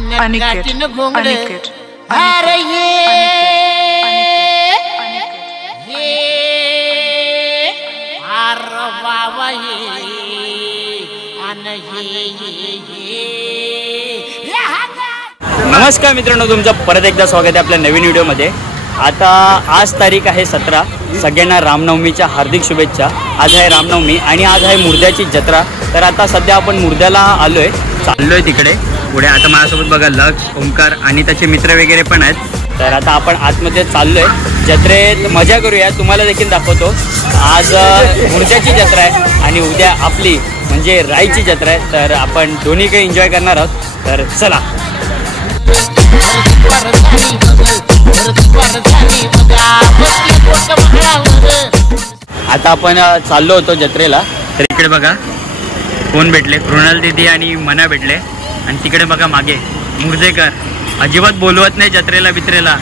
अनिकेत अनिकेत अरे ये नमस्कार मित्रांनो, तुमचं परत एकदा स्वागत आहे आपल्या नवीन व्हिडिओमध्ये। आता आज तारीख आहे 17। सगळ्यांना रामनवमीच्या हार्दिक शुभेच्छा। आज आहे रामनवमी आणि आज आहे मुर्द्याची जत्रा। तर आता सध्या आपण मुर्द्याला चाललोय तिकडे पुढे। आता माझ्यासोबत बघा लक्ष, ओंकार आणि त्याचे मित्र वगैरे पण आहेत। तर आता आपण आतमध्ये चाललोय, जत्रेत मजा करूया, तुम्हाला देखील दाखवतो। आज मुर्द्याची जत्रा आहे आणि उद्या आपली म्हणजे राईची जत्रा आहे। तर आपण दोन्ही काही एन्जॉय करणार आहोत। तर चला आता आपण चाललो होतो जत्रेला। तर इकडे बघा कोण भेटले, कृणाल दीदी आणि मना भेटले। आणि तिकडे बघा मागे मुर्देकर, अजिबात बोलवत नाही जत्रेला बित्रेला।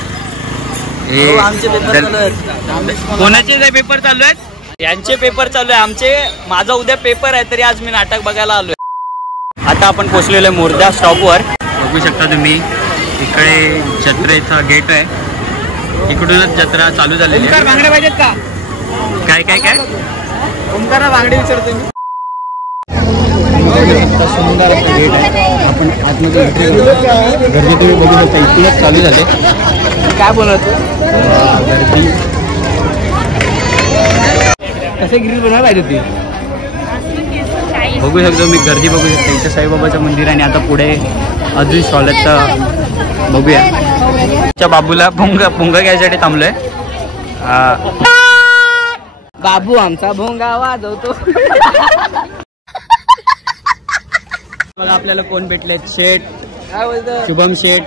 कोणाचे पेपर चालू आहेत? यांचे पेपर चालू आहे, आमचे माझा उद्या पेपर आहे, तरी आज मी नाटक बघायला आलोय। आता आपण पोहोचलेलो आहे मुर्दा स्टॉपवर। बघू शकता तुम्ही, इकडे जत्रेचा गेट आहे, इकडूनच जत्रा चालू झालेली आहे। बांगड्या पाहिजेत का? काय काय काय ओंकारा बांगडे विचारतो मी। सुंदर असं गेट आहे, आपण आतमध्ये गर्दी तुम्ही बघू शकता, इथूनच चालू झाले। काय बोलत गर्दी कसे ग्रिल बनवायला पाहिजे होती, बघू शकतो मी, गर्दी बघू शकता। इथे साईबाबाचं मंदिर आणि आता पुढे अजून स्टॉल आहेत, तर बघूया। त्या बाबूला भोंगा घ्यायसाठी थांबलोय। बाबू आमचा भोंगा वाजवतो। बघा आपल्याला कोण भेटलेत, शेठ, काय बोलतो शुभम शेठ,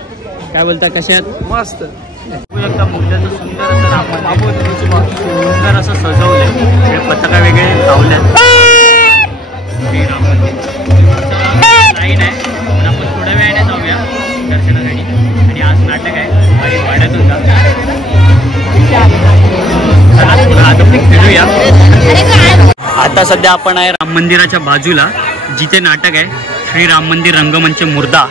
काय बोलता, कशात? मस्त। बघू शकता मुर्द्याचं सुंदर असं सुंदर असं सजवलंय, पताका वगैरे लावल्यात। लाईन आहे, पण आपण थोड्या वेळाने जाऊया दर्शनासाठी। आणि आज नाटक आहे बाई वाड्यातून जा। फिरूया। आता सध्या आपण आहे राम मंदिराच्या बाजूला, जिथे नाटक आहे श्री राम मंदिर रंगमंच मुर्दा।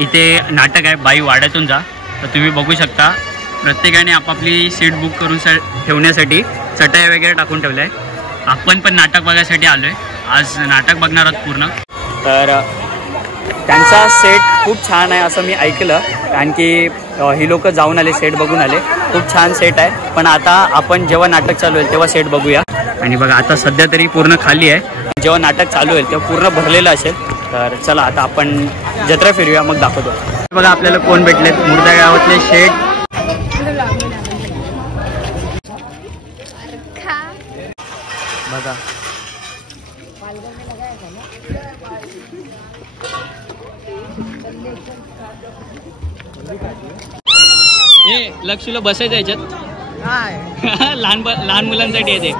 इथे नाटक आहे बाई वाड्यातून जा। तर तुम्ही बघू शकता, प्रत्येकाने आपापली सीट बुक करून ठेवण्यासाठी चटया वगैरे टाकून ठेवल्या आहे। आपण पण नाटक बघायसाठी आलो आहे, आज नाटक बघणार आहोत पूर्ण। तर त्यांचा सेट खूप छान आहे असं मी ऐकलं, कारण की ही लोक जाऊन आले, सेट बघून आले, खूप छान सेट आहे। पण आता आपण जेव्हा नाटक चालू होईल तेव्हा सेट बघूया। आणि बघा आता सध्या तरी पूर्ण खाली आहे, जेव्हा नाटक चालू होईल तेव्हा पूर्ण भरलेलं असेल। तर चला आता आपण जत्रा फिरूया, मग दाखवतो। बघा आपल्याला कोण भेटलेत, मुर्दा गावातले शेठ। बघा लक्षला बसायचं याच्यात, लहान मुलांसाठी आहे ते।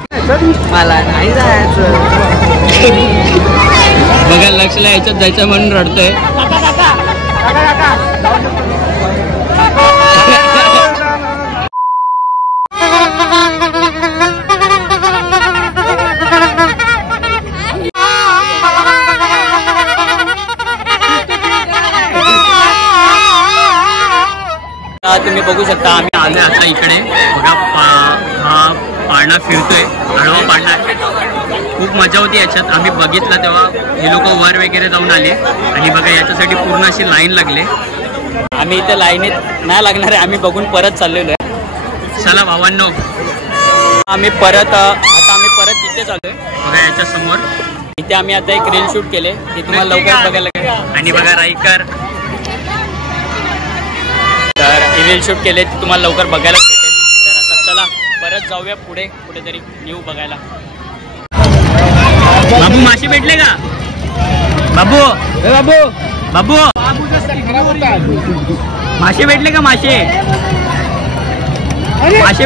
मला नाही जायचं। बघा लक्षला याच्यात जायचं म्हणून रडतोय। तुम्ही बघू शकता आम्ही आलोय आता इकडे। बघा हा पाळणा फिरतोय, आडवा पाळणा आहे, खूप मजा होती याच्यात। आम्ही बघितलं तेव्हा हे लोक वर वगैरे जाऊन आले आणि बघा याच्यासाठी पूर्ण अशी लाईन लागले। आम्ही इथे लाईनीत नाही लागणार आहे, आम्ही बघून परत चाललेलो आहे। चला भावांनो, आम्ही परत इथे चाललोय। बघा याच्या समोर इथे आम्ही आता एक रील शूट केले, ते तुम्हाला लवकर बघायला लागेल। आणि बघा राईकर, तर रील शूट केले ते तुम्हाला लवकर बघायला भेटेल। तर आता चला परत जाऊया पुढे, कुठेतरी न्यू बघायला। बाबू मासे भेटले का? बाबू बाबू बाबू मासे भेटले का? मासे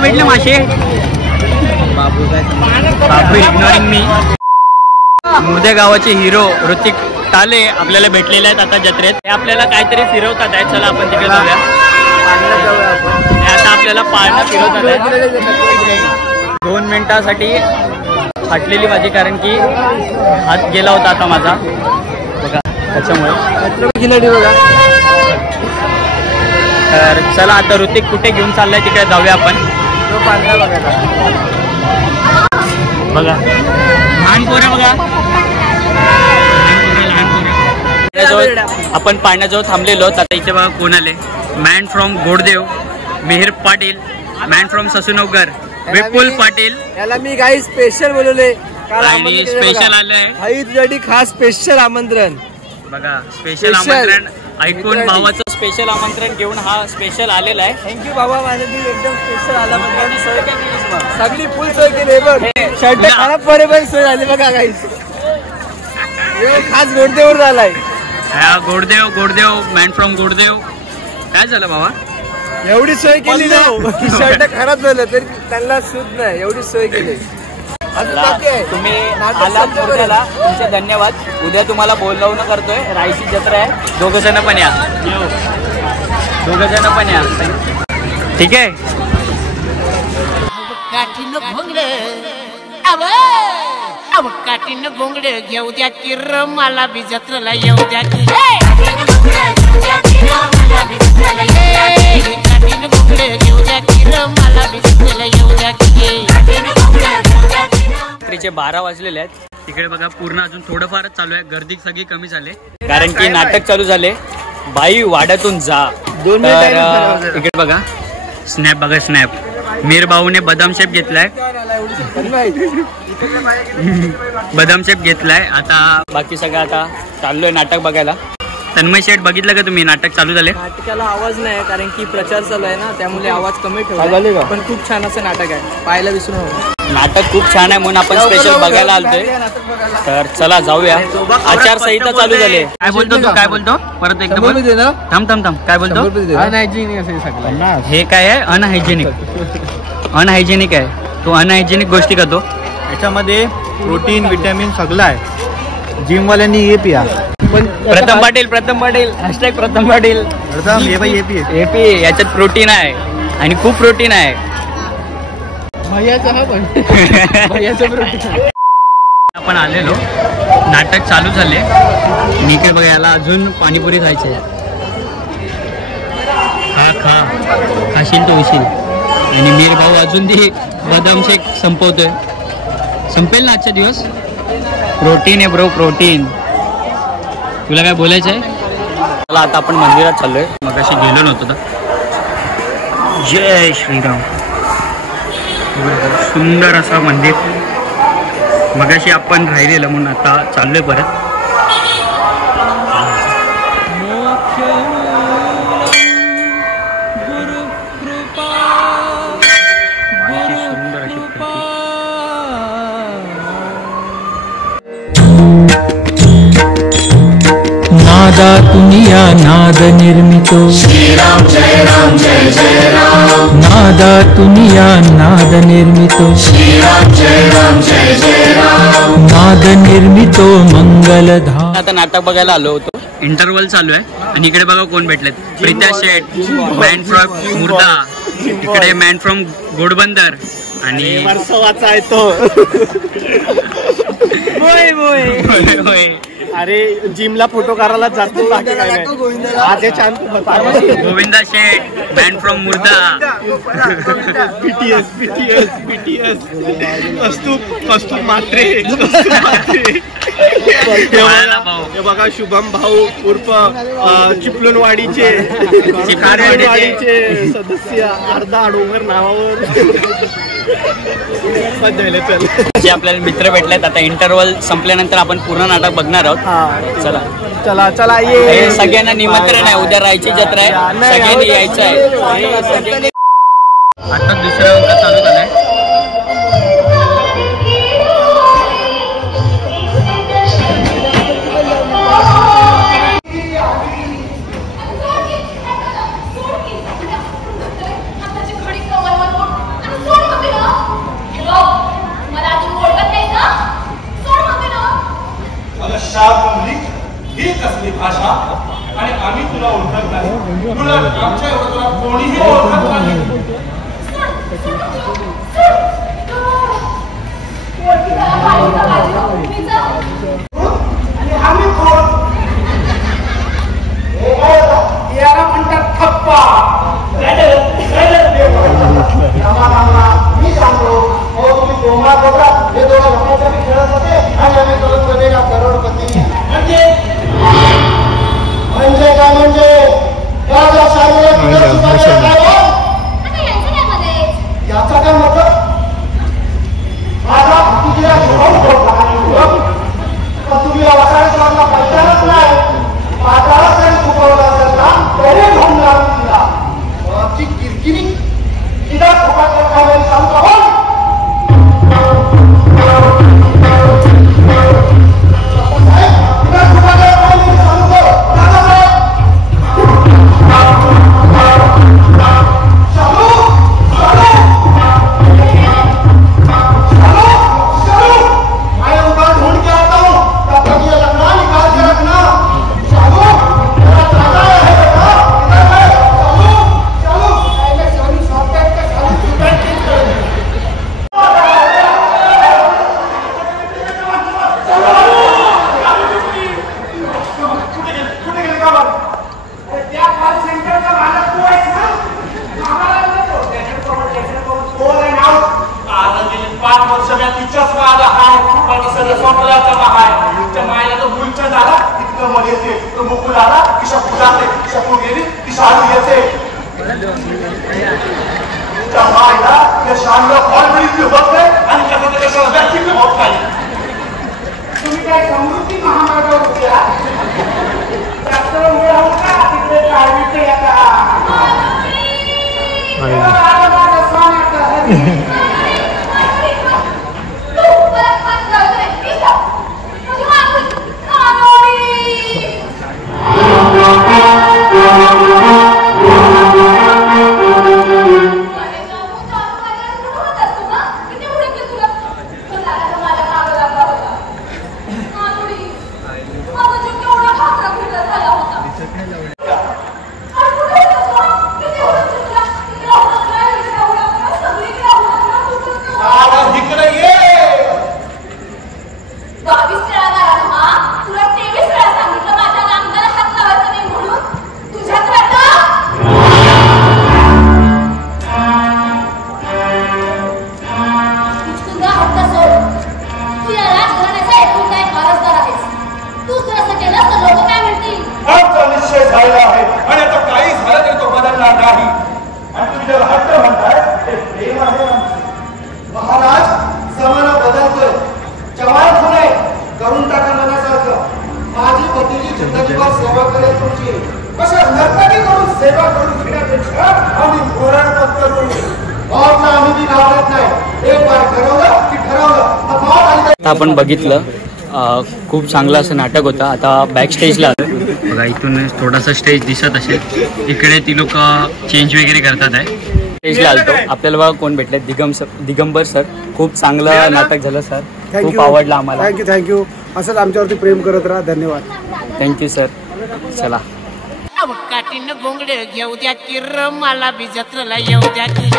भेटले, मासे। बाबू इग्नोरिंग मी। मुर्द्या गावाचे हिरो ऋतिक टाले आपल्याला भेटलेले आहेत आता जत्रेत। ते आपल्याला काहीतरी फिरवतात आहेत, चला आपण तिकडे जाऊया। आता आपल्याला पाळणा फिरवतात आहेत। 2 मिनिटासाठी फाटलेली माझी, कारण की हात गेला होता आता माझा, बघा त्याच्यामुळे। तर चला आता ऋतिक कुठे घेऊन चाललाय तिकडे जाऊया आपण. तो पांढरा बघायला. बघा लहान पोरं बघा. आपण पाण्याजवळ थांबलेलो. आता इथे बघा कोण आले. Man from Goddev Mihir Patil, man from Sasunagar Vipul Patil. याला मी काही स्पेशल बोलवले आणि स्पेशल आलंय. आई तुझ्यासाठी खास स्पेशल आमंत्रण. बघा स्पेशल आमंत्रण ऐकून भावाचं स्पेशल आमंत्रण घेऊन हा स्पेशल आलेला आहे. थँक्यू बाबा, माझ्या एकदम स्पेशल आला. सगळी फुल सोय केली बघ. शर्ट खराब पडे पण सोय झाली बघा काही. खास गोडदेवर झालाय. Goddev man from Goddev. काय झालं बाबा? एवढी सोय केली ना की शर्ट खराब झालं तरी त्यांना सूट नाही. एवढी सोय केली. तुम्ही आला पुण्याला, तुमचे धन्यवाद. उद्या तुम्हाला बोलवणं करतोय. रायची जत्रा आहे. दोघं जण पण या. ठीक आहे. काठीनं घोंगडे घेऊ द्या की र मला बी जत्रेला येऊ द्या की. काठीनं घोंगडे घेऊ द्या की र मला बी जत्रेला येऊ द्या की. रात्रीचे 12 वाजलेले आहेत. तिकडे बघा पूर्ण अजून थोडंफारच चालू आहे. गर्दी सगळी कमी झाली कारण की नाटक चालू झाले. बाई वाड्यातून जा. इकडे बघा स्नॅप बघा स्नॅप. मीर भाऊने बदाम शेप घेतलाय. बदाम शेप घेतलाय. आता बाकी सगळं आता चाललोय नाटक बघायला. तन्मय शेठ बघितलं का तुम्ही? नाटक चालू झाले. नाटकाला आवाज नाही कारण की प्रचार चालू आहे ना, त्यामुळे आवाज कमी ठेवला. पण खूप छान असं नाटक आहे. पाहायला विसरू नका. नाटक खूप छान आहे म्हणून आपण स्पेशल बघायला आलतोय. तर चला जाऊया. आचारसंहिता चालू झाली. काय बोलतो तू? काय बोलतो? परत एकदा थांब. काय बोलतो? हे काय आहे? अनहायजेनिक आहे. तो अनहायजेनिक गोष्टी करतो. याच्यामध्ये प्रोटीन विटॅमिन सगळं आहे. जिमवाल्यांनी हे पिया. प्रथम पाटील हॅशटॅग प्रथम पाटील. एपी याच्यात प्रोटीन आहे आणि खूप प्रोटीन आहे. आपण आलेलो. नाटक चालू झाले. इकडे बघा याला अजून पाणीपुरी खायचे. खाशील तो होशील. आणि मीर भाऊ अजून ती बदाम शेक संपवतोय. संपेल ना आजचा दिवस. प्रोटीन आहे ब्रो, प्रोटीन. तुला काय बोलायचं आहे? चला आता आपण मंदिरात चाललोय. मग अशी गेलो नव्हतो तर. जय श्रीराम. सुंदर असं मंदिर. मगाशी आपण राहिलेलं म्हणून आता चाललोय परत. सुंदर अशी नादातुनिया नाद निर्मितो. श्रीराम जय राम जय जय राम. नादातुनिया नाद निर्मितो. श्रीराम जय राम जय जय राम. नाद निर्मितो मंगलधाम. आता नाटक बघायला आलो होतो. इंटरव्हल चालू आहे आणि इकडे बघा कोण भेटलेत. प्रीता शेठ मॅन फ्रॉम मुर्दा. इकडे मॅन फ्रॉम घोडबंदर आणि अरे जिमला फोटो काढायला जातो. गोविंदा शेठ मॅन फ्रॉम मुर्दा. बीटीएस कस्तूर मात्रे. हे बघा शुभम भाऊ उर्फ चिपळूणवाडीचे सदस्य. अर्धा डोंगर नावावर. जे आपल्याला मित्र भेटलेत. आता इंटरव्हल संपल्यानंतर आपण पूर्ण नाटक बघणार आहोत. चला ये. सगळ्यांना निमंत्रण आहे. उद्या रायची जत्रा आहे. सगळ्यांनी यायचं आहे. आता दुसरा अंक चालू झालाय. ही कसली भाषा आणि आम्ही तुला ओळखत नाही. तुला आमच्या कोणीही ओळखत नाही. आम्ही कोण? याला म्हणतात थप्पा. गावाची सगळं स्वप्नाचा महाय त्या मायला तो मुलचा झाला इतकं मध्ये येते तो मुकुल आला की शपू जाते शपू गेली की शाळू येते त्या मायला त्या शाळूला फॉल मिळते होत नाही आणि त्यामध्ये कशाला व्यक्ती होत नाही तुम्ही काय समृद्धी महामार्गावर उद्या ट्रॅक्टर मिळावं का तिकडे गाडीचे आपण बघितलं खूप चांगलं असं नाटक होतं. आता बॅक स्टेजला आलो बघा, इथून थोडासा स्टेज दिसत असेल. इकडे ती लोक चेंज वगैरे करतात आहे. स्टेजला आलतो आपल्याला बघा कोण भेटले, दिगंबर सर. खूप चांगलं नाटक झालं सर, खूप आवडलं आम्हाला. थँक्यू. असंच आमच्यावरती प्रेम करत राहा. धन्यवाद. Thank you sir. चला काठीनं गोंगड घेऊ द्या किर मला बी जत्रेला येऊ द्या की